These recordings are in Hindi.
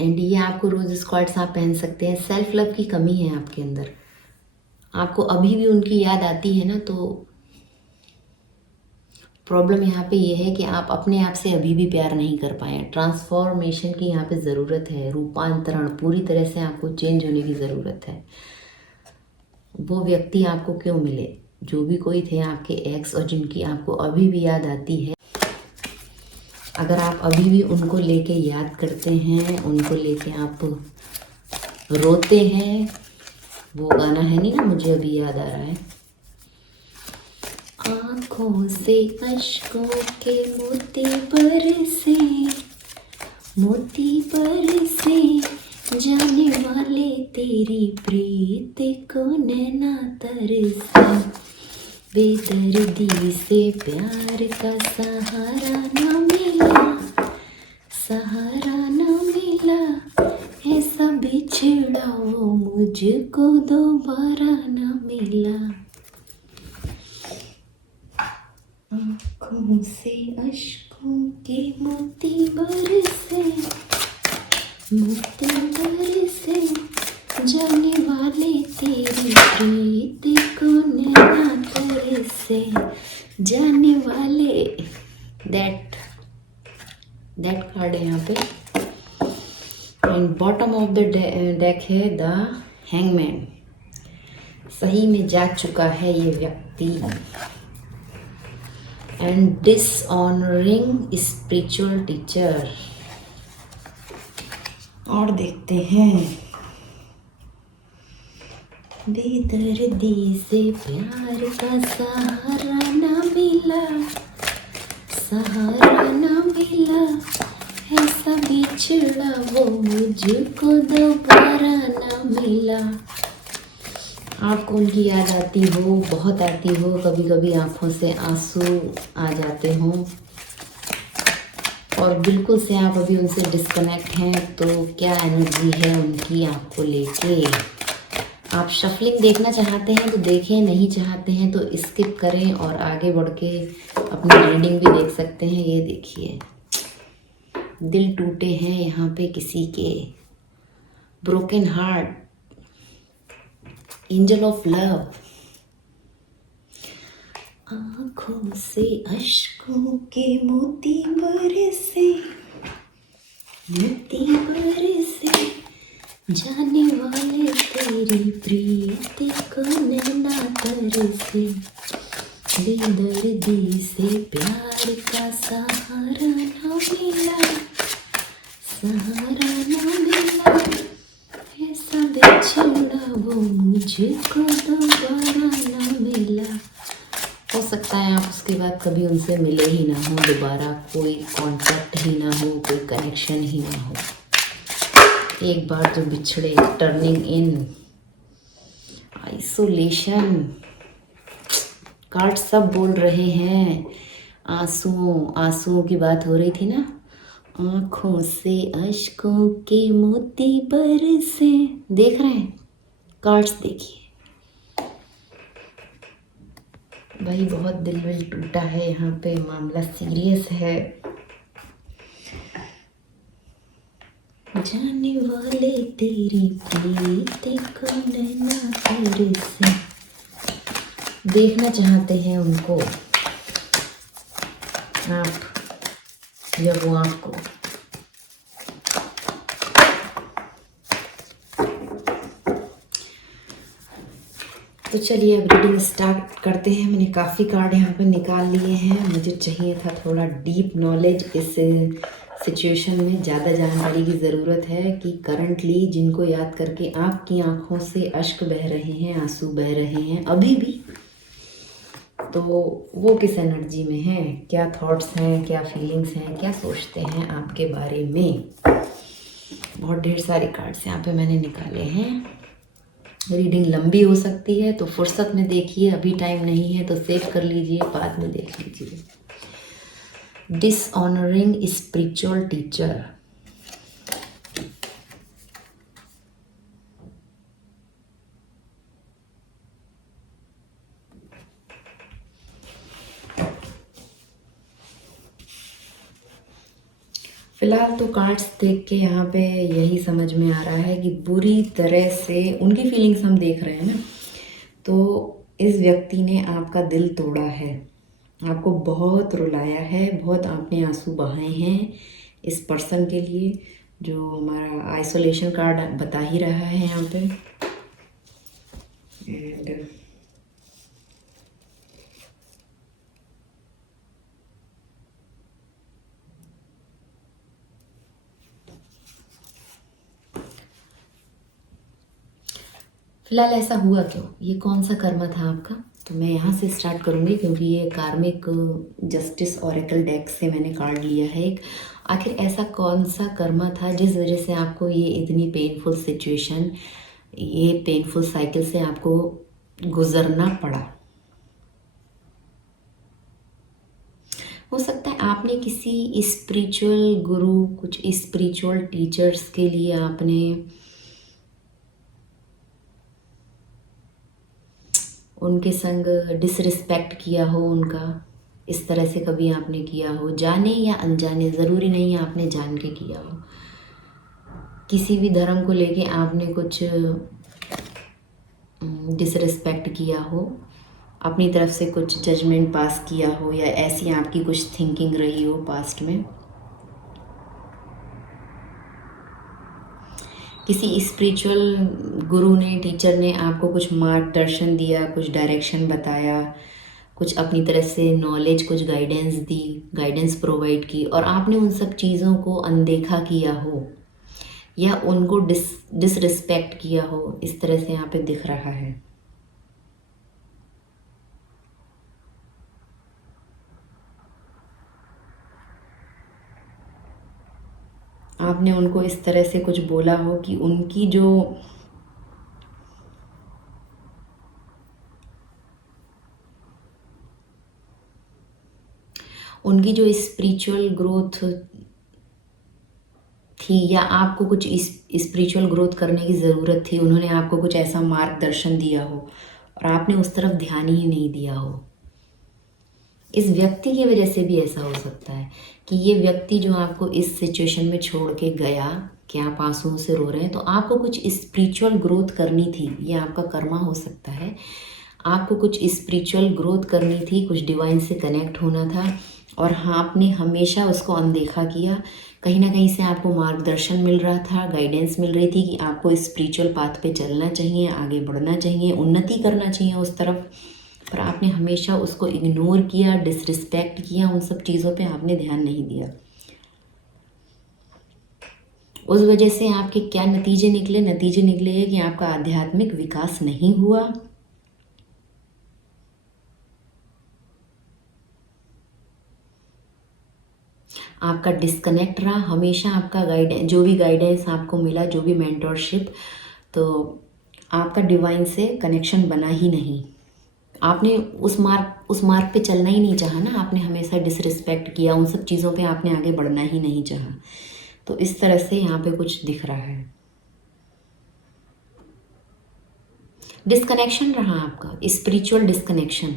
एंड ये आपको रोज स्क्वाट्स आप पहन सकते हैं। सेल्फ लव की कमी है आपके अंदर, आपको अभी भी उनकी याद आती है ना, तो प्रॉब्लम यहाँ पे ये है कि आप अपने आप से अभी भी प्यार नहीं कर पाए। ट्रांसफॉर्मेशन की यहाँ पे ज़रूरत है, रूपांतरण, पूरी तरह से आपको चेंज होने की ज़रूरत है। वो व्यक्ति आपको क्यों मिले, जो भी कोई थे आपके एक्स और जिनकी आपको अभी भी याद आती है, अगर आप अभी भी उनको लेके याद करते हैं, उनको लेके आप रोते हैं, वो गाना है नहीं ना, मुझे अभी याद आ रहा है, आँखों से अश्कों के मोती बरसे, मोती बरसे, जाने वाले तेरी प्रीत को नैना तरसे, बेदर्दी से प्यार का सहारा न मिला, सहारा न मिला, ऐसा बिछड़ा वो मुझको दोबारा न मिला। आँखों से अश्कों के मोती बरसे, मोती बरसे, जाने वाले तेरी प्रीत को नैना तरसे, जाने वाले। दैट कार्ड है यहाँ पे। And bottom of the deck है द हैंगमैन। सही में जा चुका है ये व्यक्ति। And dishonouring spiritual teacher. और देखते हैं, बेदर्दी से प्यार का सहारा न मिला, सहारा न मिला, ऐसा बिछड़ा वो मुझको दोबारा न मिला। आपको उनकी याद आती हो, बहुत आती हो, कभी कभी आंखों से आंसू आ जाते हों, और बिल्कुल से आप अभी उनसे डिस्कनेक्ट हैं, तो क्या एनर्जी है उनकी आपको लेके। आप शफलिंग देखना चाहते हैं तो देखें, नहीं चाहते हैं तो स्किप करें और आगे बढ़ के अपनी रीडिंग भी देख सकते हैं। ये देखिए, दिल टूटे हैं यहाँ पे किसी के, broken heart, angel of love. आँखों से अश्कों के मोती बरसे, मोती बरसे, जाने वाले तेरी प्रीत को नैना तरसे, बेदर्दी से प्यार का सहारा न मिला, सहारा न मिला, ऐसा बिछड़ा वो मुझको दोबारा न मिला। हो सकता है आप उसके बाद कभी उनसे मिले ही ना हो दोबारा, कोई कांटेक्ट ही ना हो, कोई कनेक्शन ही ना हो। एक बार जो बिछड़े, टर्निंग इन, आइसोलेशन, कार्ड सब बोल रहे हैं। आंसुओं की बात हो रही थी ना, आँखों से अश्कों के मोती बरसे। देख रहे हैं कार्ड्स, देखिए भाई, बहुत दिल विल टूटा है यहाँ पे, मामला सीरियस है। जाने वाले तेरी प्रीत को नैना तरसे, देखना चाहते हैं उनको आप या वो आपको। तो चलिए अब रीडिंग स्टार्ट करते हैं। मैंने काफ़ी कार्ड यहाँ पे निकाल लिए हैं, मुझे चाहिए था थोड़ा डीप नॉलेज। इस सिचुएशन में ज़्यादा जानकारी की ज़रूरत है कि करंटली जिनको याद करके आपकी आंखों से अश्क बह रहे हैं, आंसू बह रहे हैं अभी भी, तो वो किस एनर्जी में हैं, क्या थॉट्स हैं, क्या फीलिंग्स हैं, क्या सोचते हैं आपके बारे में। बहुत ढेर सारे कार्ड्स यहाँ पे मैंने निकाले हैं। रीडिंग लंबी हो सकती है, तो फुर्सत में देखिए, अभी टाइम नहीं है तो सेव कर लीजिए, बाद में देख लीजिए। डिसऑनरिंग स्पिरिचुअल टीचर। फ़िलहाल तो कार्ड्स देख के यहाँ पे यही समझ में आ रहा है कि बुरी तरह से उनकी फीलिंग्स हम देख रहे हैं ना, तो इस व्यक्ति ने आपका दिल तोड़ा है, आपको बहुत रुलाया है, बहुत आपने आंसू बहाए हैं इस पर्सन के लिए, जो हमारा आइसोलेशन कार्ड बता ही रहा है यहाँ पे। एंड फिलहाल ऐसा हुआ क्यों, ये कौन सा कर्म था आपका, तो मैं यहाँ से स्टार्ट करूँगी क्योंकि ये कार्मिक जस्टिस ऑरेकल डेक से मैंने कार्ड लिया है एक। आखिर ऐसा कौन सा कर्म था जिस वजह से आपको ये इतनी पेनफुल सिचुएशन, ये पेनफुल साइकिल से आपको गुजरना पड़ा। हो सकता है आपने किसी स्पिरिचुअल गुरु, कुछ स्पिरिचुअल टीचर्स के लिए आपने उनके संग डिसरिस्पेक्ट किया हो, उनका इस तरह से कभी आपने किया हो, जाने या अनजाने, ज़रूरी नहीं है आपने जान के किया हो। किसी भी धर्म को लेके आपने कुछ डिसरिस्पेक्ट किया हो, अपनी तरफ से कुछ जजमेंट पास किया हो, या ऐसी आपकी कुछ थिंकिंग रही हो पास्ट में। किसी स्पिरिचुअल गुरु ने, टीचर ने आपको कुछ मार्गदर्शन दिया, कुछ डायरेक्शन बताया, कुछ अपनी तरफ से नॉलेज, कुछ गाइडेंस दी, गाइडेंस प्रोवाइड की, और आपने उन सब चीज़ों को अनदेखा किया हो या उनको डिसरिस्पेक्ट किया हो, इस तरह से यहाँ पे दिख रहा है। आपने उनको इस तरह से कुछ बोला हो कि उनकी जो स्पिरिचुअल ग्रोथ थी, या आपको कुछ स्पिरिचुअल ग्रोथ करने की ज़रूरत थी, उन्होंने आपको कुछ ऐसा मार्गदर्शन दिया हो और आपने उस तरफ ध्यान ही नहीं दिया हो। इस व्यक्ति की वजह से भी ऐसा हो सकता है कि ये व्यक्ति जो आपको इस सिचुएशन में छोड़ के गया, कि आप आंसुओं से रो रहे हैं, तो आपको कुछ स्पिरिचुअल ग्रोथ करनी थी, ये आपका कर्मा हो सकता है। आपको कुछ स्पिरिचुअल ग्रोथ करनी थी, कुछ डिवाइन से कनेक्ट होना था, और हाँ, आपने हमेशा उसको अनदेखा किया। कहीं ना कहीं से आपको मार्गदर्शन मिल रहा था, गाइडेंस मिल रही थी कि आपको स्पिरिचुअल पाथ पे चलना चाहिए, आगे बढ़ना चाहिए, उन्नति करना चाहिए उस तरफ, पर आपने हमेशा उसको इग्नोर किया, डिसरिस्पेक्ट किया, उन सब चीज़ों पे आपने ध्यान नहीं दिया। उस वजह से आपके क्या नतीजे निकले? नतीजे निकले हैं कि आपका आध्यात्मिक विकास नहीं हुआ, आपका डिस्कनेक्ट रहा। हमेशा आपका गाइडेंस, जो भी गाइडेंस आपको मिला, जो भी मेंटरशिप, तो आपका डिवाइन से कनेक्शन बना ही नहीं। आपने उस मार्ग पे चलना ही नहीं चाहा ना, आपने हमेशा डिसरिस्पेक्ट किया, उन सब चीज़ों पे आपने आगे बढ़ना ही नहीं चाहा। तो इस तरह से यहाँ पे कुछ दिख रहा है, डिस्कनेक्शन रहा आपका, स्पिरिचुअल डिस्कनेक्शन।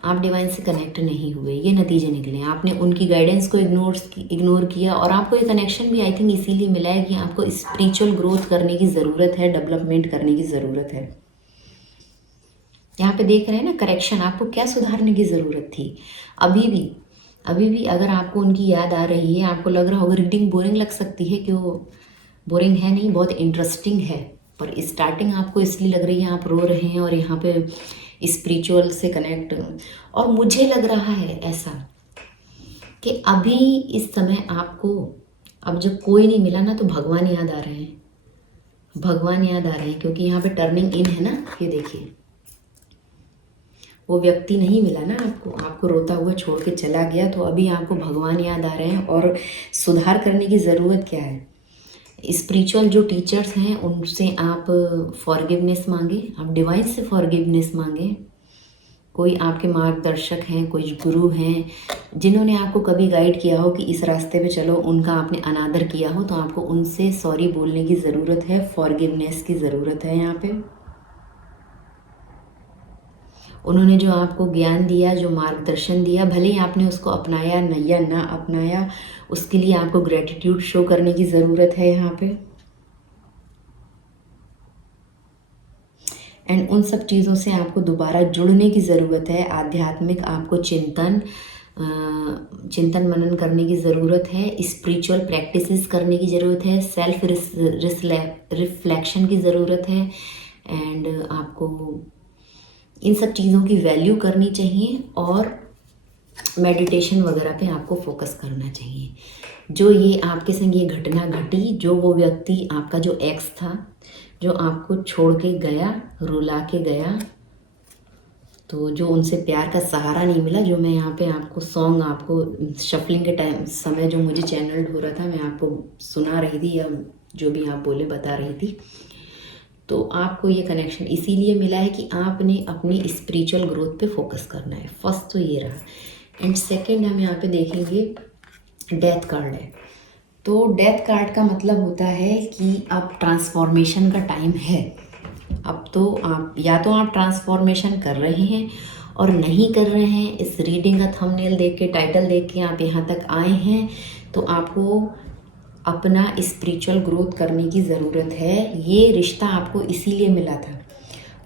आप डिवाइन से कनेक्ट नहीं हुए, ये नतीजे निकले। आपने उनकी गाइडेंस को इग्नोर किया, और आपको ये कनेक्शन भी आई थिंक इसीलिए मिला है कि आपको स्पिरिचुअल ग्रोथ करने की ज़रूरत है, डेवलपमेंट करने की ज़रूरत है। यहाँ पे देख रहे हैं ना करेक्शन, आपको क्या सुधारने की ज़रूरत थी। अभी भी अगर आपको उनकी याद आ रही है, आपको लग रहा होगा रीडिंग बोरिंग लग सकती है, क्यों बोरिंग है? नहीं, बहुत इंटरेस्टिंग है, पर स्टार्टिंग आपको इसलिए लग रही है, आप रो रहे हैं और यहाँ पे स्पिरिचुअल से कनेक्ट। और मुझे लग रहा है ऐसा कि अभी इस समय आपको, अब जब कोई नहीं मिला ना, तो भगवान याद आ रहे हैं, भगवान याद आ रहे हैं, क्योंकि यहाँ पे टर्निंग इन है ना, ये देखिए, वो व्यक्ति नहीं मिला ना आपको रोता हुआ छोड़ के चला गया, तो अभी आपको भगवान याद आ रहे हैं। और सुधार करने की ज़रूरत क्या है? स्पिरिचुअल जो टीचर्स हैं उनसे आप फॉरगिवनेस मांगे, आप डिवाइन से फॉरगिवनेस मांगे। कोई आपके मार्गदर्शक हैं, कोई गुरु हैं जिन्होंने आपको कभी गाइड किया हो कि इस रास्ते पे चलो, उनका आपने अनादर किया हो, तो आपको उनसे सॉरी बोलने की ज़रूरत है, फॉरगिवनेस की ज़रूरत है। यहाँ पे उन्होंने जो आपको ज्ञान दिया, जो मार्गदर्शन दिया, भले ही आपने उसको अपनाया न या ना अपनाया, उसके लिए आपको ग्रेटिट्यूड शो करने की ज़रूरत है यहाँ पे। एंड उन सब चीज़ों से आपको दोबारा जुड़ने की ज़रूरत है। आध्यात्मिक आपको चिंतन मनन करने की ज़रूरत है, स्पिरिचुअल प्रैक्टिसेस करने की ज़रूरत है, सेल्फ रिफ्लेक्शन की ज़रूरत है। एंड आपको इन सब चीज़ों की वैल्यू करनी चाहिए और मेडिटेशन वगैरह पे आपको फोकस करना चाहिए। जो ये आपके संग ये घटना घटी, जो वो व्यक्ति आपका जो एक्स था, जो आपको छोड़ के गया, रुला के गया, तो जो उनसे प्यार का सहारा नहीं मिला, जो मैं यहाँ पे आपको सॉन्ग आपको शफलिंग के टाइम समय जो मुझे चैनल्ड हो रहा था, मैं आपको सुना रही थी या जो भी आप बोले बता रही थी, तो आपको ये कनेक्शन इसीलिए मिला है कि आपने अपनी स्पिरिचुअल ग्रोथ पे फोकस करना है। फर्स्ट तो ये रहा। एंड सेकेंड हम यहाँ पे देखेंगे डेथ कार्ड है। तो डेथ कार्ड का मतलब होता है कि अब ट्रांसफॉर्मेशन का टाइम है। अब तो आप या तो आप ट्रांसफॉर्मेशन कर रहे हैं और नहीं कर रहे हैं। इस रीडिंग का थंबनेल देख के, टाइटल देख के आप यहाँ तक आए हैं, तो आपको अपना स्पिरिचुअल ग्रोथ करने की ज़रूरत है। ये रिश्ता आपको इसीलिए मिला था।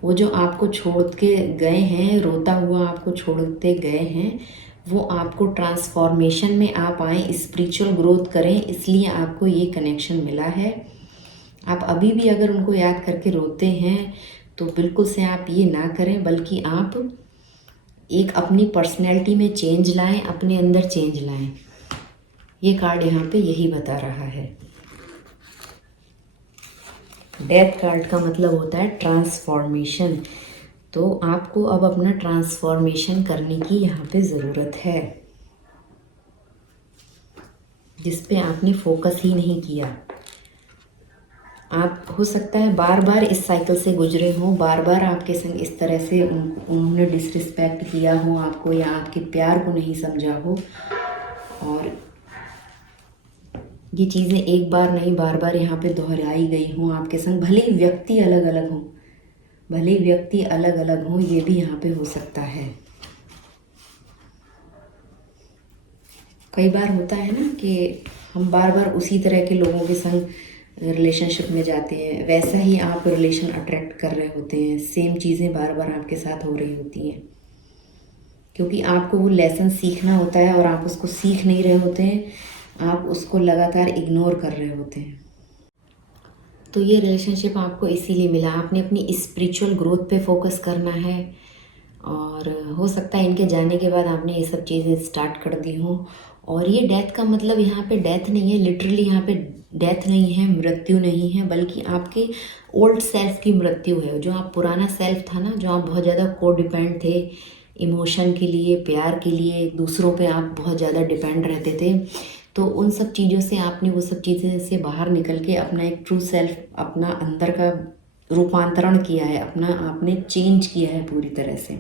वो जो आपको छोड़ के गए हैं, रोता हुआ आपको छोड़ते गए हैं, वो आपको ट्रांसफॉर्मेशन में आप आए, स्पिरिचुअल ग्रोथ करें, इसलिए आपको ये कनेक्शन मिला है। आप अभी भी अगर उनको याद करके रोते हैं तो बिल्कुल से आप ये ना करें, बल्कि आप एक अपनी पर्सनैलिटी में चेंज लाएं, अपने अंदर चेंज लाएं। ये कार्ड यहाँ पे यही बता रहा है। डेथ कार्ड का मतलब होता है ट्रांसफॉर्मेशन। तो आपको अब अपना ट्रांसफॉर्मेशन करने की यहाँ पे ज़रूरत है, जिस पे आपने फोकस ही नहीं किया। आप हो सकता है बार बार इस साइकिल से गुजरे हों, बार बार आपके संग इस तरह से उन्होंने डिसरिस्पेक्ट किया हो आपको, या आपके प्यार को नहीं समझा हो, और ये चीज़ें एक बार नहीं बार बार यहाँ पे दोहराई गई हों आपके संग। भले ही व्यक्ति अलग अलग हों, भले ही व्यक्ति अलग अलग हों, ये भी यहाँ पे हो सकता है। कई बार होता है ना कि हम बार बार उसी तरह के लोगों के संग रिलेशनशिप में जाते हैं, वैसा ही आप रिलेशन अट्रैक्ट कर रहे होते हैं, सेम चीज़ें बार बार आपके साथ हो रही होती हैं, क्योंकि आपको वो लेसन सीखना होता है और आप उसको सीख नहीं रहे होते हैं, आप उसको लगातार इग्नोर कर रहे होते हैं। तो ये रिलेशनशिप आपको इसीलिए मिला। आपने अपनी स्पिरिचुअल ग्रोथ पे फोकस करना है, और हो सकता है इनके जाने के बाद आपने ये सब चीज़ें स्टार्ट कर दी हों। और ये डेथ का मतलब यहाँ पे डेथ नहीं है, लिटरली यहाँ पे डेथ नहीं है, मृत्यु नहीं है, बल्कि आपके ओल्ड सेल्फ की मृत्यु है। जो आप पुराना सेल्फ था ना, जो आप बहुत ज़्यादा को डिपेंड थे इमोशन के लिए, प्यार के लिए, दूसरों पे आप बहुत ज़्यादा डिपेंड रहते थे, तो उन सब चीज़ों से आपने वो सब चीज़ें से बाहर निकल के अपना एक ट्रू सेल्फ, अपना अंदर का रूपांतरण किया है, अपना आपने चेंज किया है, पूरी तरह से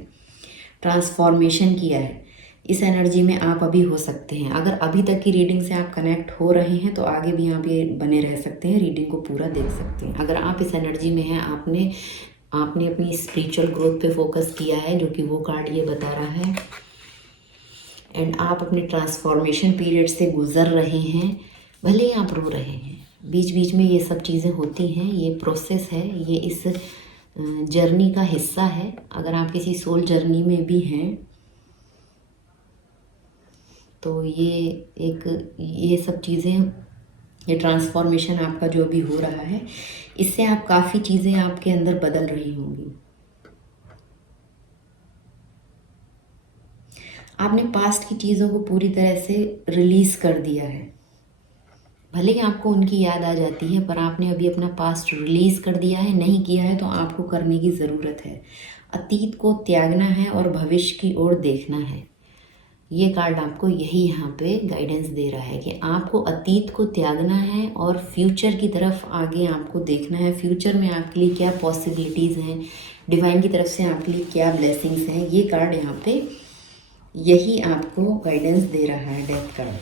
ट्रांसफॉर्मेशन किया है। इस एनर्जी में आप अभी हो सकते हैं। अगर अभी तक की रीडिंग से आप कनेक्ट हो रहे हैं तो आगे भी आप ये बने रह सकते हैं, रीडिंग को पूरा देख सकते हैं। अगर आप इस एनर्जी में हैं, आपने अपनी स्पिरिचुअल ग्रोथ पे फोकस किया है, जो कि वो कार्ड ये बता रहा है, एंड आप अपने ट्रांसफॉर्मेशन पीरियड से गुज़र रहे हैं, भले ही आप रो रहे हैं, बीच बीच में ये सब चीज़ें होती हैं, ये प्रोसेस है, ये इस जर्नी का हिस्सा है। अगर आप किसी सोल जर्नी में भी हैं तो ये सब चीज़ें, ये ट्रांसफॉर्मेशन आपका जो भी हो रहा है, इससे आप काफ़ी चीज़ें आपके अंदर बदल रही होंगी। आपने पास्ट की चीज़ों को पूरी तरह से रिलीज़ कर दिया है। भले ही आपको उनकी याद आ जाती है, पर आपने अभी अपना पास्ट रिलीज़ कर दिया है। नहीं किया है तो आपको करने की ज़रूरत है। अतीत को त्यागना है और भविष्य की ओर देखना है। ये कार्ड आपको यही यहाँ पे गाइडेंस दे रहा है कि आपको अतीत को त्यागना है और फ्यूचर की तरफ आगे आपको देखना है। फ्यूचर में आपके लिए क्या पॉसिबिलिटीज़ हैं, डिवाइन की तरफ से आपके लिए क्या ब्लेसिंग्स हैं, ये कार्ड यहाँ पे यही आपको गाइडेंस दे रहा है। डेथ कार्ड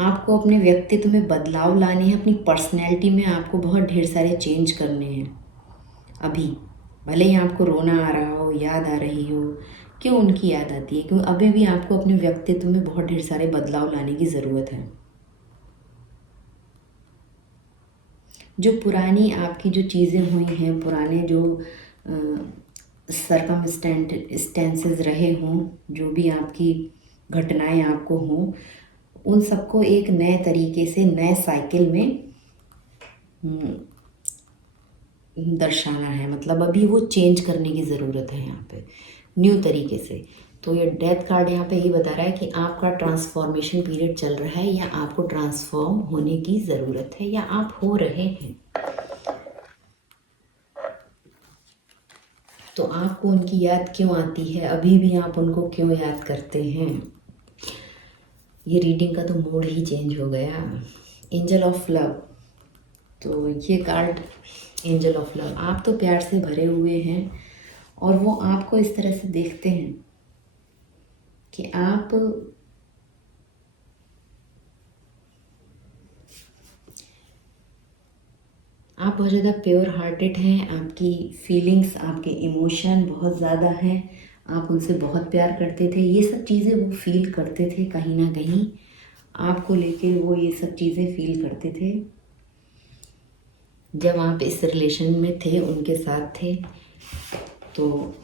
आपको अपने व्यक्तित्व में बदलाव लाने हैं, अपनी पर्सनैलिटी में आपको बहुत ढेर सारे चेंज करने हैं अभी। भले ही आपको रोना आ रहा हो, याद आ रही हो, क्यों उनकी याद आती है? क्यों अभी भी आपको अपने व्यक्तित्व में बहुत ढेर सारे बदलाव लाने की ज़रूरत है। जो पुरानी आपकी जो चीज़ें हुई हैं, पुराने जो स्टेंसेस रहे हों, जो भी आपकी घटनाएं आपको हों, उन सबको एक नए तरीके से नए साइकिल में दर्शाना है। मतलब अभी वो चेंज करने की ज़रूरत है यहाँ पे न्यू तरीके से। तो ये डेथ कार्ड यहाँ पे ये बता रहा है कि आपका ट्रांसफॉर्मेशन पीरियड चल रहा है, या आपको ट्रांसफॉर्म होने की ज़रूरत है, या आप हो रहे हैं। तो आपको उनकी याद क्यों आती है? अभी भी आप उनको क्यों याद करते हैं? ये रीडिंग का तो मूड ही चेंज हो गया। एंजल ऑफ लव, तो ये कार्ड एंजल ऑफ लव, आप तो प्यार से भरे हुए हैं और वो आपको इस तरह से देखते हैं कि आप बहुत ज़्यादा प्योर हार्टेड हैं। आपकी फीलिंग्स, आपके इमोशन बहुत ज़्यादा हैं। आप उनसे बहुत प्यार करते थे। ये सब चीज़ें वो फील करते थे, कहीं ना कहीं आपको लेके वो ये सब चीज़ें फील करते थे जब आप इस रिलेशन में थे, उनके साथ थे। तो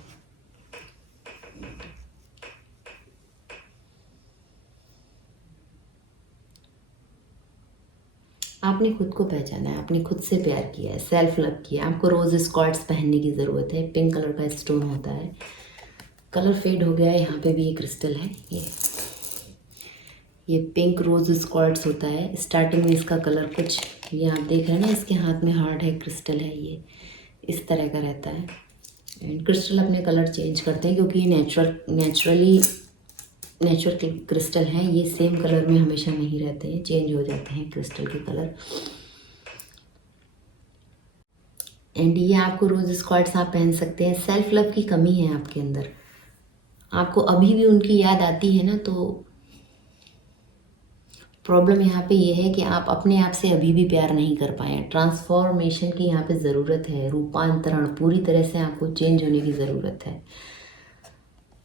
आपने खुद को पहचाना है, आपने खुद से प्यार किया है, सेल्फ लव किया। आपको रोज़ स्क्वार्ट्स पहनने की ज़रूरत है। पिंक कलर का स्टोन होता है, कलर फेड हो गया है। यहाँ पे भी ये क्रिस्टल है, ये पिंक रोज़ स्क्वार्ट्स होता है। स्टार्टिंग में इसका कलर कुछ, ये आप देख रहे हैं ना, इसके हाथ में हार्ट है, क्रिस्टल है, ये इस तरह का रहता है। एंड क्रिस्टल अपने कलर चेंज करते हैं क्योंकि ये नेचुरल क्रिस्टल हैं। ये सेम कलर में हमेशा नहीं रहते हैं, चेंज हो जाते हैं क्रिस्टल के कलर। एंड ये आपको रोज़ स्क्वार्ट्स आप पहन सकते हैं। सेल्फ लव की कमी है आपके अंदर, आपको अभी भी उनकी याद आती है ना, तो प्रॉब्लम यहाँ पे ये है कि आप अपने आप से अभी भी प्यार नहीं कर पाए। ट्रांसफॉर्मेशन की यहाँ पे ज़रूरत है, रूपांतरण, पूरी तरह से आपको चेंज होने की ज़रूरत है।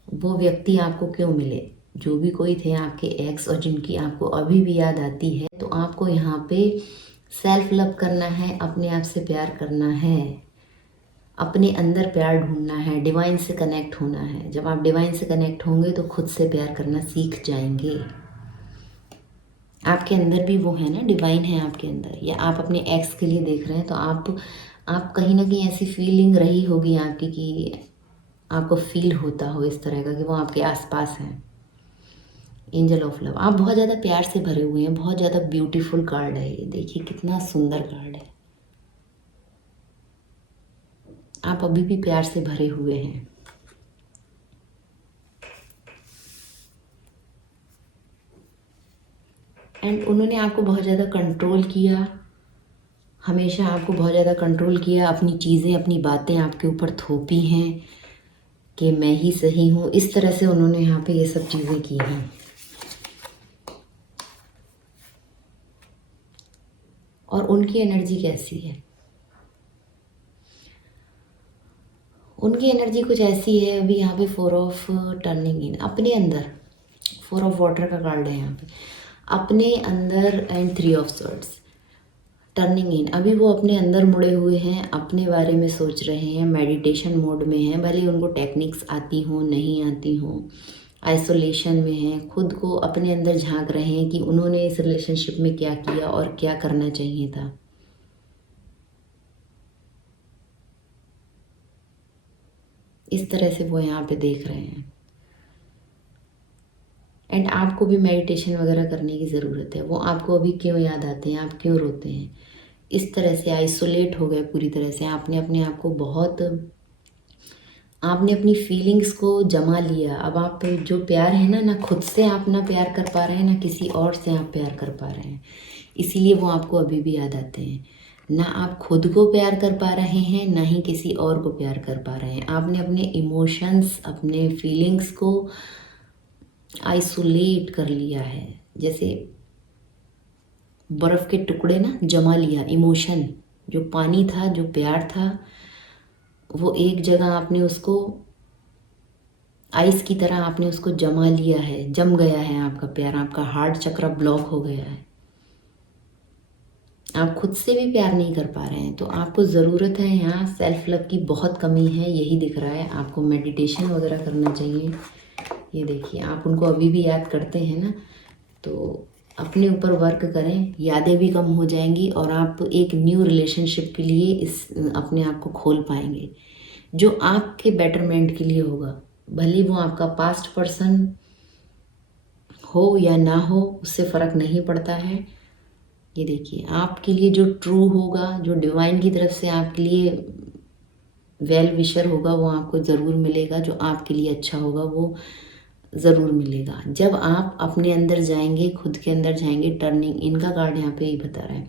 वो व्यक्ति आपको क्यों मिले, जो भी कोई थे आपके एक्स, और जिनकी आपको अभी भी याद आती है, तो आपको यहाँ पे सेल्फ लव करना है, अपने आप से प्यार करना है, अपने अंदर प्यार ढूंढना है, डिवाइन से कनेक्ट होना है। जब आप डिवाइन से कनेक्ट होंगे तो खुद से प्यार करना सीख जाएंगे। आपके अंदर भी वो है ना, डिवाइन है आपके अंदर। या आप अपने एक्स के लिए देख रहे हैं तो आप कहीं ना कहीं ऐसी फीलिंग रही होगी आपकी कि आपको फील होता हो इस तरह का कि वो आपके आसपास हैं। एंजल ऑफ लव, आप बहुत ज़्यादा प्यार से भरे हुए हैं। बहुत ज़्यादा ब्यूटीफुल कार्ड है ये, देखिए कितना सुंदर कार्ड है। आप अभी भी प्यार से भरे हुए हैं। एंड उन्होंने आपको बहुत ज़्यादा कंट्रोल किया, हमेशा आपको बहुत ज़्यादा कंट्रोल किया। अपनी चीज़ें, अपनी बातें आपके ऊपर थोपी हैं कि मैं ही सही हूँ। इस तरह से उन्होंने यहाँ पे ये सब चीज़ें की हैं। और उनकी एनर्जी कैसी है? उनकी एनर्जी कुछ ऐसी है। अभी यहाँ पे 4 ऑफ टर्निंग इन, अपने अंदर 4 ऑफ वाटर का कार्ड है यहाँ पे, अपने अंदर। एंड 3 ऑफ सॉर्ड्स, टर्निंग इन। अभी वो अपने अंदर मुड़े हुए हैं, अपने बारे में सोच रहे हैं, मेडिटेशन मोड में हैं। भले उनको टेक्निक्स आती हों, नहीं आती हों, आइसोलेशन में हैं, खुद को अपने अंदर झांक रहे हैं कि उन्होंने इस रिलेशनशिप में क्या किया और क्या करना चाहिए था। इस तरह से वो यहाँ पे देख रहे हैं। एंड आपको भी मेडिटेशन वगैरह करने की ज़रूरत है। वो आपको अभी क्यों याद आते हैं, आप क्यों रोते हैं? इस तरह से आइसोलेट हो गए पूरी तरह से। आपने अपने आप को बहुत, आपने अपनी फीलिंग्स को जमा लिया। अब आप जो प्यार है ना खुद से आप ना प्यार कर पा रहे हैं, ना किसी और से आप प्यार कर पा रहे हैं। इसीलिए वो आपको अभी भी याद आते हैं। ना आप खुद को प्यार कर पा रहे हैं, ना ही किसी और को प्यार कर पा रहे हैं। आपने अपने इमोशंस, अपने फीलिंग्स को आइसोलेट कर लिया है, जैसे बर्फ़ के टुकड़े ना जमा लिया। इमोशन, जो पानी था, जो प्यार था, वो एक जगह आपने उसको आइस की तरह आपने उसको जमा लिया है, जम गया है आपका प्यार, आपका हार्ट चक्र ब्लॉक हो गया है, आप खुद से भी प्यार नहीं कर पा रहे हैं। तो आपको ज़रूरत है, यहाँ सेल्फ लव की बहुत कमी है, यही दिख रहा है। आपको मेडिटेशन वगैरह करना चाहिए। ये देखिए, आप उनको अभी भी याद करते हैं ना, तो अपने ऊपर वर्क करें, यादें भी कम हो जाएंगी और आप एक न्यू रिलेशनशिप के लिए इस अपने आप को खोल पाएंगे, जो आपके बेटरमेंट के लिए होगा। भले वो आपका पास्ट पर्सन हो या ना हो, उससे फ़र्क नहीं पड़ता है। ये देखिए, आपके लिए जो ट्रू होगा, जो डिवाइन की तरफ से आपके लिए वेल विशर होगा, वो आपको ज़रूर मिलेगा। जो आपके लिए अच्छा होगा वो ज़रूर मिलेगा। जब आप अपने अंदर जाएंगे, खुद के अंदर जाएंगे, टर्निंग, इनका कार्ड यहाँ पे ही बता रहा है।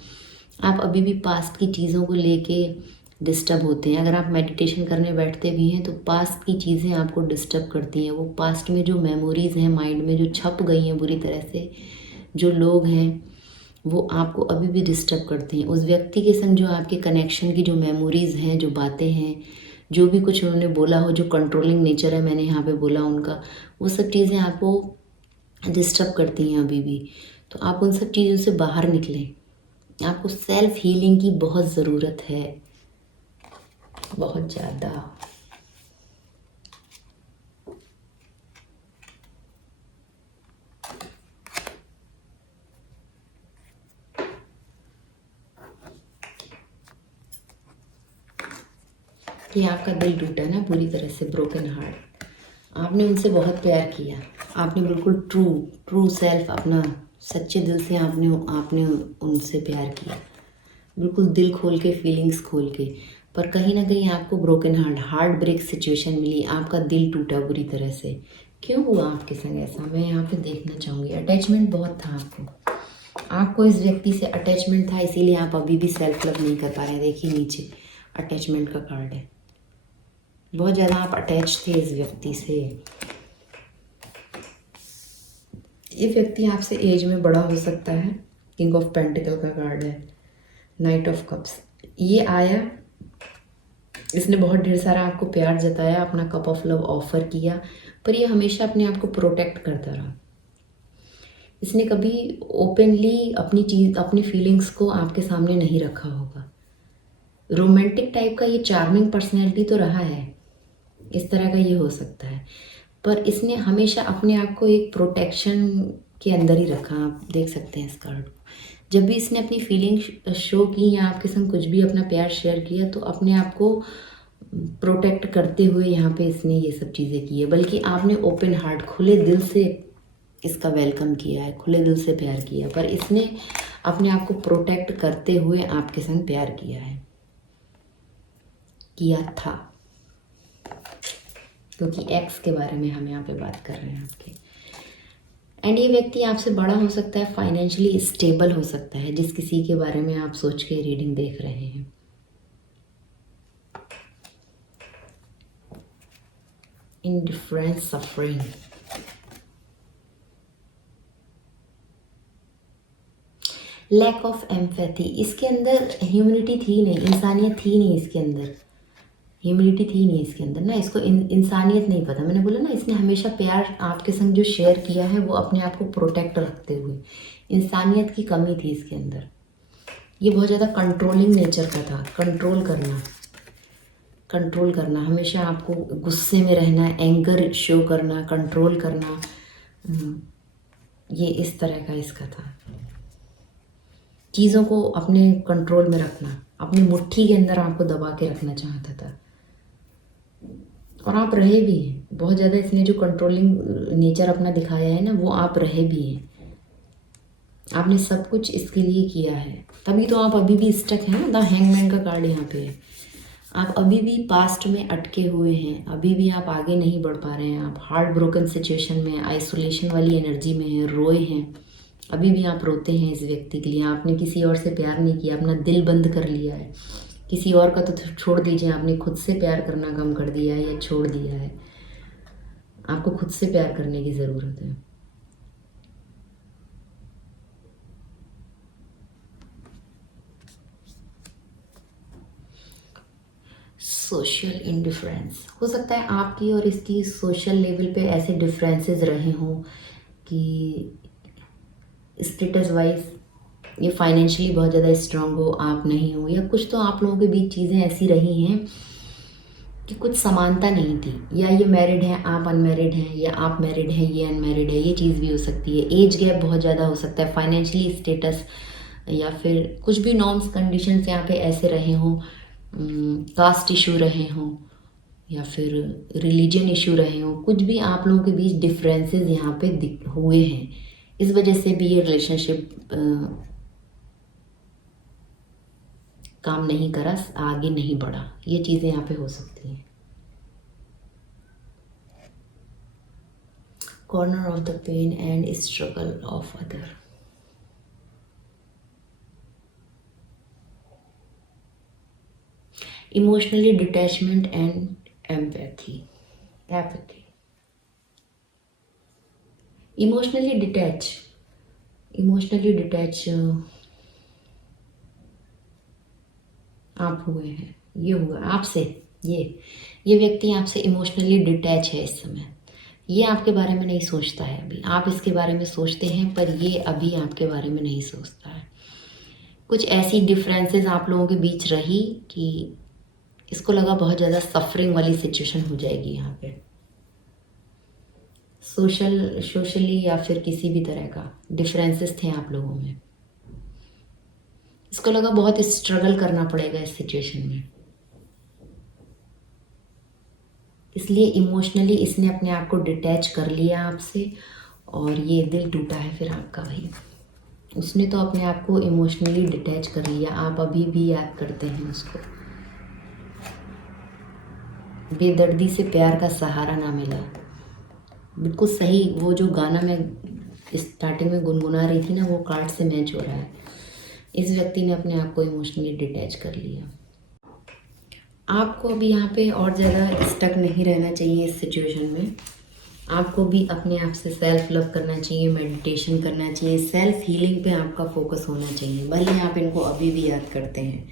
आप अभी भी पास्ट की चीज़ों को लेके डिस्टर्ब होते हैं। अगर आप मेडिटेशन करने बैठते भी हैं तो पास्ट की चीज़ें आपको डिस्टर्ब करती हैं। वो पास्ट में जो मेमोरीज़ हैं माइंड में, जो छप गई हैं बुरी तरह से, जो लोग हैं वो आपको अभी भी डिस्टर्ब करते हैं। उस व्यक्ति के संग जो आपके कनेक्शन की जो मेमोरीज़ हैं, जो बातें हैं, जो भी कुछ उन्होंने बोला हो, जो कंट्रोलिंग नेचर है मैंने यहाँ पे बोला उनका, वो सब चीज़ें आपको डिस्टर्ब करती हैं अभी भी। तो आप उन सब चीज़ों से बाहर निकलें। आपको सेल्फ हीलिंग की बहुत ज़रूरत है, बहुत ज़्यादा। कि आपका दिल टूटा ना पूरी तरह से, ब्रोकन हार्ट। आपने उनसे बहुत प्यार किया, आपने बिल्कुल ट्रू ट्रू सेल्फ, अपना सच्चे दिल से आपने आपने उनसे प्यार किया, बिल्कुल दिल खोल के, फीलिंग्स खोल के। पर कहीं ना कहीं आपको ब्रोकन हार्ट ब्रेक सिचुएशन मिली, आपका दिल टूटा बुरी तरह से। क्यों हुआ आपके संग ऐसा, मैं यहाँ पे देखना चाहूँगी। अटैचमेंट बहुत था आपको इस व्यक्ति से अटैचमेंट था, इसीलिए आप अभी भी सेल्फ लव नहीं कर पा रहे हैं। देखिए नीचे अटैचमेंट का कार्ड है, बहुत ज़्यादा आप अटैच थे इस व्यक्ति से। ये व्यक्ति आपसे एज में बड़ा हो सकता है। किंग ऑफ पेंटिकल का कार्ड है, नाइट ऑफ कप्स। ये आया, इसने बहुत ढेर सारा आपको प्यार जताया, अपना कप ऑफ लव ऑफर किया, पर ये हमेशा अपने आप को प्रोटेक्ट करता रहा। इसने कभी ओपनली अपनी चीज़, अपनी फीलिंग्स को आपके सामने नहीं रखा होगा। रोमांटिक टाइप का ये चार्मिंग पर्सनैलिटी तो रहा है, इस तरह का ये हो सकता है, पर इसने हमेशा अपने आप को एक प्रोटेक्शन के अंदर ही रखा। आप देख सकते हैं इस कार्ड को। जब भी इसने अपनी फीलिंग शो की या आपके संग कुछ भी अपना प्यार शेयर किया, तो अपने आप को प्रोटेक्ट करते हुए यहाँ पे इसने ये सब चीज़ें की है। बल्कि आपने ओपन हार्ट, खुले दिल से इसका वेलकम किया है, खुले दिल से प्यार किया, पर इसने अपने आप को प्रोटेक्ट करते हुए आपके संग प्यार किया था, क्योंकि एक्स के बारे में हम यहाँ पे बात कर रहे हैं आपके। एंड ये व्यक्ति आपसे बड़ा हो सकता है, फाइनेंशियली स्टेबल हो सकता है, जिस किसी के बारे में आप सोच के रीडिंग देख रहे हैं। Indifference, suffering, lack of empathy. इसके अंदर ह्यूमैनिटी थी नहीं, इंसानियत थी नहीं इसके अंदर, ह्यूमिलिटी थी नहीं इसके अंदर ना। इसको इंसानियत नहीं पता। मैंने बोला ना, इसने हमेशा प्यार आपके संग जो शेयर किया है वो अपने आप को प्रोटेक्ट रखते हुए, इंसानियत की कमी थी इसके अंदर। ये बहुत ज़्यादा कंट्रोलिंग नेचर का था, कंट्रोल करना, हमेशा आपको गुस्से में रहना, एंगर शो करना, कंट्रोल करना, ये इस तरह का इसका था। चीज़ों को अपने कंट्रोल में रखना, अपनी मुट्ठी के अंदर आपको दबा के रखना चाहता था, और आप रहे भी हैं बहुत ज़्यादा। इसने जो कंट्रोलिंग नेचर अपना दिखाया है ना, वो आप रहे भी हैं। आपने सब कुछ इसके लिए किया है, तभी तो आप अभी भी स्टक हैं ना। द हैंगमैन का कार्ड यहाँ पे है। आप अभी भी पास्ट में अटके हुए हैं, अभी भी आप आगे नहीं बढ़ पा रहे हैं। आप हार्ट ब्रोकन सिचुएशन में, आइसोलेशन वाली एनर्जी में हैं, रोए हैं, अभी भी आप रोते हैं इस व्यक्ति के लिए। आपने किसी और से प्यार नहीं किया, अपना दिल बंद कर लिया है। किसी और का तो छोड़ दीजिए, आपने खुद से प्यार करना कम कर दिया है या छोड़ दिया है। आपको खुद से प्यार करने की ज़रूरत है। सोशल इंडिफरेंस हो सकता है आपकी और इसकी सोशल लेवल पे ऐसे डिफरेंसेस रहे हों कि स्टेटस वाइज ये फाइनेंशियली बहुत ज़्यादा स्ट्रांग हो, आप नहीं हो, या कुछ तो आप लोगों के बीच चीज़ें ऐसी रही हैं कि कुछ समानता नहीं थी, या ये मैरिड है आप अनमैरिड हैं, या आप मैरिड हैं ये अनमैरिड है, ये चीज़ भी हो सकती है। एज गैप बहुत ज़्यादा हो सकता है, फाइनेंशियली स्टेटस, या फिर कुछ भी नॉर्म्स कंडीशंस यहाँ पे ऐसे रहे हों, कास्ट इशू रहे हों, या फिर रिलीजन इशू रहे हों, कुछ भी आप लोगों के बीच डिफरेंसेस यहाँ पे हुए हैं, इस वजह से भी ये रिलेशनशिप काम नहीं करा, आगे नहीं बढ़ा, ये चीज़ें यहाँ पे हो सकती हैं। Corner of the pain and struggle of other. Emotionally detachment and empathy. Emotionally detach आप हुए हैं, ये हुआ आपसे, ये व्यक्ति आपसे इमोशनली डिटैच है इस समय। ये आपके बारे में नहीं सोचता है अभी, आप इसके बारे में सोचते हैं पर ये अभी आपके बारे में नहीं सोचता है। कुछ ऐसी डिफरेंसेस आप लोगों के बीच रही कि इसको लगा बहुत ज़्यादा सफरिंग वाली सिचुएशन हो जाएगी यहाँ पे, सोशली या फिर किसी भी तरह का डिफरेंसेस थे आप लोगों में। इसको लगा बहुत स्ट्रगल करना पड़ेगा इस सिचुएशन में, इसलिए इमोशनली इसने अपने आप को डिटैच कर लिया आपसे, और ये दिल टूटा है फिर आपका भाई। उसने तो अपने आप को इमोशनली डिटैच कर लिया, आप अभी भी याद करते हैं उसको। बेदर्दी से प्यार का सहारा ना मिला, बिल्कुल सही, वो जो गाना मैं स्टार्टिंग में गुनगुना रही थी ना, वो कार्ड से मैच हो रहा है। इस व्यक्ति ने अपने आप को इमोशनली डिटैच कर लिया। आपको अभी यहाँ पे और ज़्यादा स्टक नहीं रहना चाहिए इस सिचुएशन में, आपको भी अपने आप से सेल्फ लव करना चाहिए, मेडिटेशन करना चाहिए, सेल्फ हीलिंग पे आपका फोकस होना चाहिए। भले आप इनको अभी भी याद करते हैं,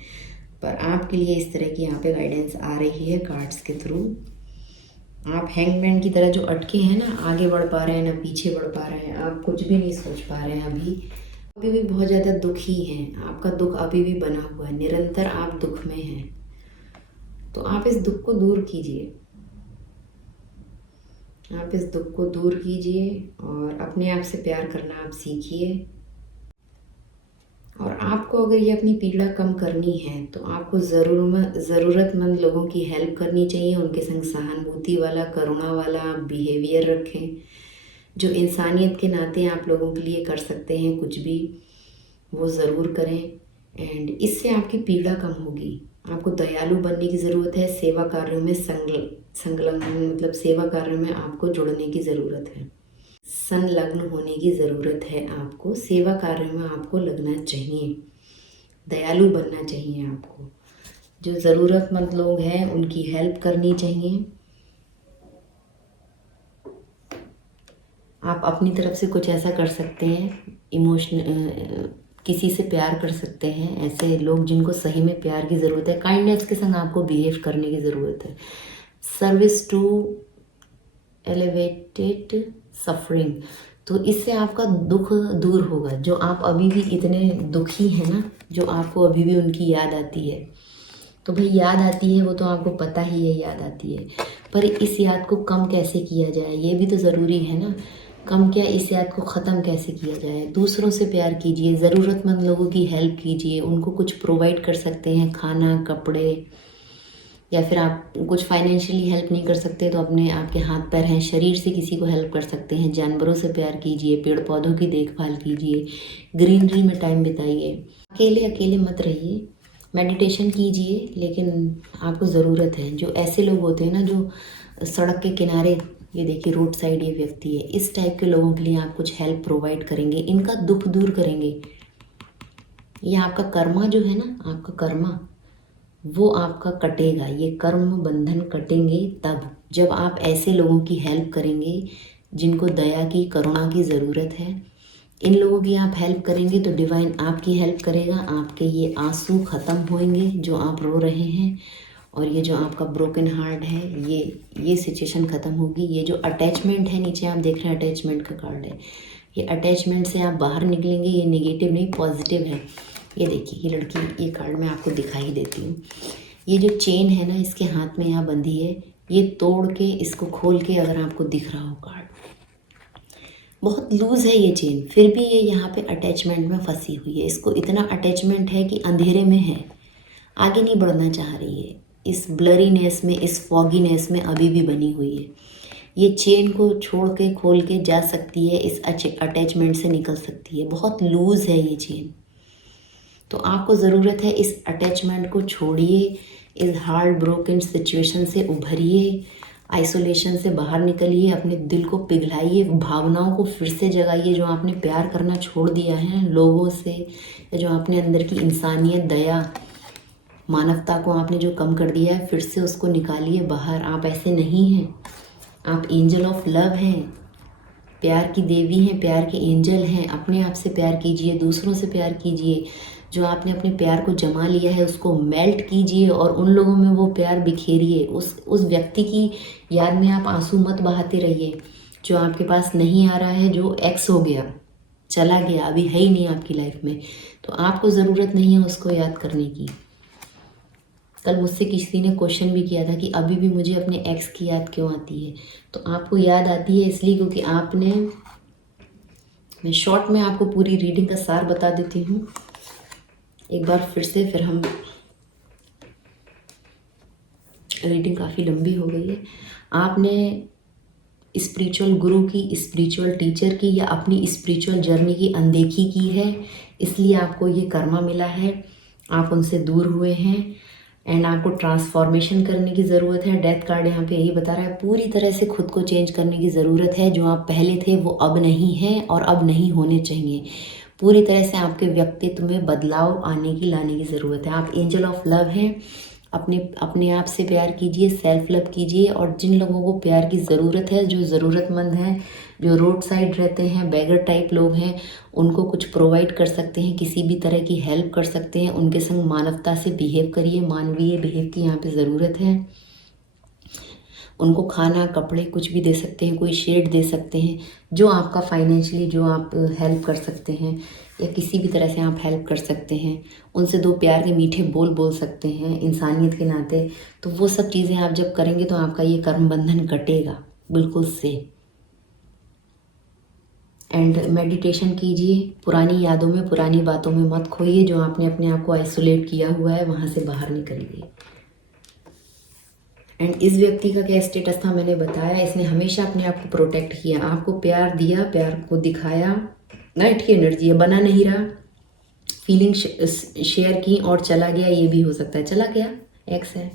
पर आपके लिए इस तरह की यहाँ पे गाइडेंस आ रही है कार्ड्स के थ्रू। आप हैंगमैन की तरह जो अटके हैं ना, आगे बढ़ पा रहे हैं ना पीछे बढ़ पा रहे हैं, आप कुछ भी नहीं सोच पा रहे हैं अभी भी बहुत ज़्यादा दुखी हैं, आपका दुख अभी भी बना हुआ है, निरंतर आप दुख में हैं। तो आप इस दुख को दूर कीजिए, आप इस दुख को दूर कीजिए और अपने आप से प्यार करना आप सीखिए। और आपको अगर ये अपनी पीड़ा कम करनी है तो आपको ज़रूरतमंद लोगों की हेल्प करनी चाहिए, उनके संग सहानुभूति वाला, करुणा वाला बिहेवियर रखें, जो इंसानियत के नाते आप लोगों के लिए कर सकते हैं कुछ भी, वो ज़रूर करें। एंड इससे आपकी पीड़ा कम होगी। आपको दयालु बनने की ज़रूरत है, सेवा कार्यों में संलग्न मतलब सेवा कार्यों में आपको जुड़ने की ज़रूरत है, संलग्न होने की ज़रूरत है। आपको सेवा कार्यों में आपको लगना चाहिए, दयालु बनना चाहिए आपको, जो ज़रूरतमंद लोग हैं उनकी हेल्प करनी चाहिए। आप अपनी तरफ से कुछ ऐसा कर सकते हैं, किसी से प्यार कर सकते हैं, ऐसे लोग जिनको सही में प्यार की ज़रूरत है, काइंडनेस के संग आपको बिहेव करने की ज़रूरत है। सर्विस टू एलिवेटेड सफरिंग, तो इससे आपका दुख दूर होगा। जो आप अभी भी इतने दुखी हैं ना, जो आपको अभी भी उनकी याद आती है, तो भाई याद आती है, वो तो आपको पता ही है याद आती है, पर इस याद को कम कैसे किया जाए ये भी तो ज़रूरी है ना। कम क्या, इस याद को ख़त्म कैसे किया जाए। दूसरों से प्यार कीजिए, ज़रूरतमंद लोगों की हेल्प कीजिए, उनको कुछ प्रोवाइड कर सकते हैं, खाना, कपड़े, या फिर आप कुछ फाइनेंशियली हेल्प नहीं कर सकते तो अपने आपके हाथ पैर हैं, शरीर से किसी को हेल्प कर सकते हैं। जानवरों से प्यार कीजिए, पेड़ पौधों की देखभाल कीजिए, ग्रीनरी में टाइम बिताइए। अकेले मत रहिए, मेडिटेशन कीजिए, लेकिन आपको ज़रूरत है। जो ऐसे लोग होते हैं ना, जो सड़क के किनारे, ये देखिए रोड साइड ये व्यक्ति है, इस टाइप के लोगों के लिए आप कुछ हेल्प प्रोवाइड करेंगे, इनका दुख दूर करेंगे। ये आपका कर्मा जो है ना, आपका कर्मा वो आपका कटेगा, ये कर्म बंधन कटेंगे तब जब आप ऐसे लोगों की हेल्प करेंगे जिनको दया की, करुणा की ज़रूरत है। इन लोगों की आप हेल्प करेंगे तो डिवाइन आपकी हेल्प करेगा, आपके ये आंसू ख़त्म होंगे जो आप रो रहे हैं, और ये जो आपका ब्रोकन हार्ट है, ये सिचुएशन ख़त्म होगी। ये जो अटैचमेंट है, नीचे आप देख रहे हैं अटैचमेंट का कार्ड है, ये अटैचमेंट से आप बाहर निकलेंगे। ये नेगेटिव नहीं, पॉजिटिव है। ये देखिए, ये लड़की, ये कार्ड मैं आपको दिखाई देती हूँ। ये जो चेन है ना, इसके हाथ में यहाँ बंधी है, ये तोड़ के, इसको खोल के अगर आपको दिख रहा हो कार्ड, बहुत लूज़ है ये चेन, फिर भी ये यहाँ पे अटैचमेंट में फंसी हुई है। इसको इतना अटैचमेंट है कि अंधेरे में है, आगे नहीं बढ़ना चाह रही है, इस ब्लरीनेस में, इस फॉगीनेस में अभी भी बनी हुई है। ये चेन को छोड़ के, खोल के जा सकती है, इस अटैचमेंट से निकल सकती है। बहुत लूज़ है ये चेन। तो आपको ज़रूरत है, इस अटैचमेंट को छोड़िए, इस हार्ट ब्रोकन सिचुएशन से उभरिए, आइसोलेशन से बाहर निकलिए, अपने दिल को पिघलाइए, भावनाओं को फिर से जगाइए। जो आपने प्यार करना छोड़ दिया है लोगों से, या जो आपने अंदर की इंसानियत, दया, मानवता को आपने जो कम कर दिया है, फिर से उसको निकालिए बाहर। आप ऐसे नहीं हैं, आप एंजल ऑफ लव हैं, प्यार की देवी हैं, प्यार के एंजल हैं। अपने आप से प्यार कीजिए, दूसरों से प्यार कीजिए। जो आपने अपने प्यार को जमा लिया है, उसको मेल्ट कीजिए और उन लोगों में वो प्यार बिखेरिए। उस व्यक्ति की याद में आप आंसू मत बहाते रहिए जो आपके पास नहीं आ रहा है, जो एक्स हो गया, चला गया, अभी है ही नहीं आपकी लाइफ में। तो आपको ज़रूरत नहीं है उसको याद करने की। कल मुझसे किसी ने क्वेश्चन भी किया था कि अभी भी मुझे अपने एक्स की याद क्यों आती है। तो आपको याद आती है इसलिए क्योंकि आपने, मैं शॉर्ट में आपको पूरी रीडिंग का सार बता देती हूँ एक बार फिर से, फिर हम, रीडिंग काफ़ी लंबी हो गई है। आपने स्पिरिचुअल गुरु की, स्पिरिचुअल टीचर की या अपनी स्पिरिचुअल जर्नी की अनदेखी की है, इसलिए आपको ये कर्मा मिला है। आप उनसे दूर हुए हैं एंड आपको ट्रांसफॉर्मेशन करने की ज़रूरत है। डेथ कार्ड यहाँ पे यही बता रहा है, पूरी तरह से खुद को चेंज करने की ज़रूरत है। जो आप पहले थे वो अब नहीं है और अब नहीं होने चाहिए। पूरी तरह से आपके व्यक्तित्व में बदलाव आने की, लाने की ज़रूरत है। आप एंजल ऑफ लव हैं। अपने आप से प्यार कीजिए, सेल्फ लव कीजिए। और जिन लोगों को प्यार की ज़रूरत है, जो ज़रूरतमंद हैं, जो रोड साइड रहते हैं, बेगर टाइप लोग हैं, उनको कुछ प्रोवाइड कर सकते हैं, किसी भी तरह की हेल्प कर सकते हैं। उनके संग मानवता से बिहेव करिए, मानवीय बिहेव की यहाँ पे ज़रूरत है। उनको खाना, कपड़े कुछ भी दे सकते हैं, कोई शेड दे सकते हैं, जो आपका फाइनेंशियली, जो आप हेल्प कर सकते हैं या किसी भी तरह से आप हेल्प कर सकते हैं। उनसे दो प्यार के मीठे बोल बोल सकते हैं इंसानियत के नाते। तो वो सब चीज़ें आप जब करेंगे तो आपका ये कर्म बंधन कटेगा बिल्कुल से। एंड मेडिटेशन कीजिए, पुरानी यादों में, पुरानी बातों में मत खोइए। जो आपने अपने आप को आइसोलेट किया हुआ है, वहाँ से बाहर निकलिए। एंड इस व्यक्ति का क्या स्टेटस था मैंने बताया, इसने हमेशा अपने आप को प्रोटेक्ट किया, आपको प्यार दिया, प्यार को दिखाया। नाइट की एनर्जी है, बना नहीं रहा, फीलिंग शेयर की और चला गया। ये भी हो सकता है चला गया, एक्स है।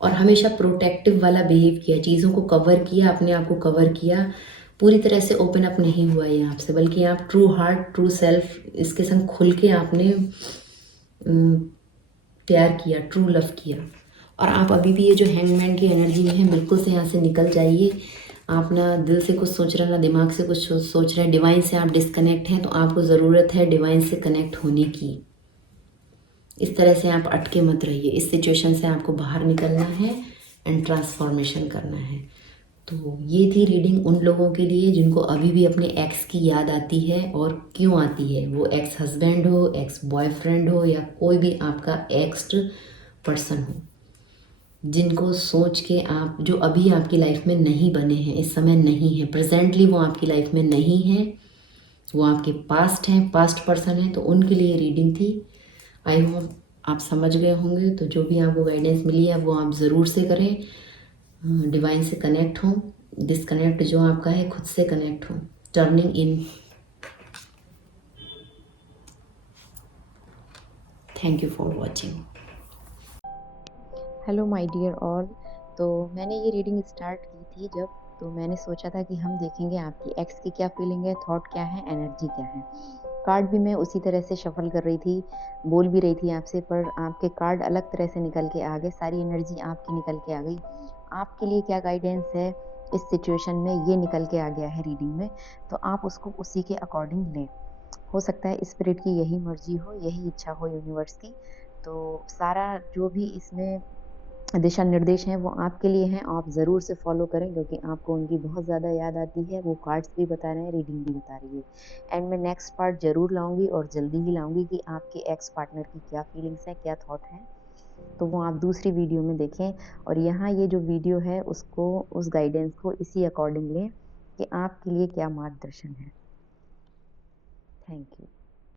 और हमेशा प्रोटेक्टिव वाला बिहेव किया, चीज़ों को कवर किया, अपने आप को कवर किया। पूरी तरह से ओपन अप नहीं हुआ ये आपसे, बल्कि आप ट्रू हार्ट, ट्रू सेल्फ, इसके संग खुल के आपने प्यार किया, ट्रू लव किया। और आप अभी भी ये जो हैंगमैन की एनर्जी में है, बिल्कुल से यहाँ से निकल जाइए। आप ना दिल से कुछ सोच रहे हैं, ना दिमाग से कुछ सोच रहे हैं। डिवाइन से आप डिस्कनेक्ट हैं, तो आपको ज़रूरत है डिवाइन से कनेक्ट होने की। इस तरह से आप अटके मत रहिए। इस सिचुएशन से आपको बाहर निकलना है एंड ट्रांसफॉर्मेशन करना है। तो ये थी रीडिंग उन लोगों के लिए जिनको अभी भी अपने एक्स की याद आती है। और क्यों आती है, वो एक्स हस्बैंड हो, एक्स बॉयफ्रेंड हो, या कोई भी आपका एक्स पर्सन हो, जिनको सोच के आप, जो अभी आपकी लाइफ में नहीं बने हैं, इस समय नहीं है, प्रेजेंटली वो आपकी लाइफ में नहीं है, वो आपके पास्ट हैं, पास्ट पर्सन है, तो उनके लिए रीडिंग थी। आई होप आप समझ गए होंगे। तो जो भी आपको गाइडेंस मिली है वो आप ज़रूर से करें। डिवाइन से कनेक्ट हो, डिस्कनेक्ट जो आपका है खुद से कनेक्ट हो, turning in. Thank you for watching. Hello my dear all. तो मैंने ये रीडिंग स्टार्ट की थी जब, तो मैंने सोचा था कि हम देखेंगे आपकी एक्स की क्या फीलिंग है, थॉट क्या है, एनर्जी क्या है। कार्ड भी मैं उसी तरह से शफल कर रही थी, बोल भी रही थी आपसे, पर आपके कार्ड अलग तरह से निकल के आ गए, सारी एनर्जी आपकी निकल के आ गई। आपके लिए क्या गाइडेंस है इस सिचुएशन में, ये निकल के आ गया है रीडिंग में। तो आप उसको उसी के अकॉर्डिंग लें। हो सकता है स्पिरिट की यही मर्जी हो, यही इच्छा हो यूनिवर्स की। तो सारा जो भी इसमें दिशा निर्देश हैं वो आपके लिए हैं, आप ज़रूर से फॉलो करें क्योंकि आपको उनकी बहुत ज़्यादा याद आती है। वो कार्ड्स भी बता रहे हैं, रीडिंग भी बता रही है। एंड मैं नेक्स्ट पार्ट ज़रूर लाऊँगी और जल्दी ही लाऊँगी कि आपके एक्स पार्टनर की क्या फीलिंग्स हैं, क्या थॉट हैं। तो वो आप दूसरी वीडियो में देखें और यहाँ ये जो वीडियो है उसको, उस गाइडेंस को इसी अकॉर्डिंग लें कि आपके लिए क्या मार्गदर्शन है। Thank you.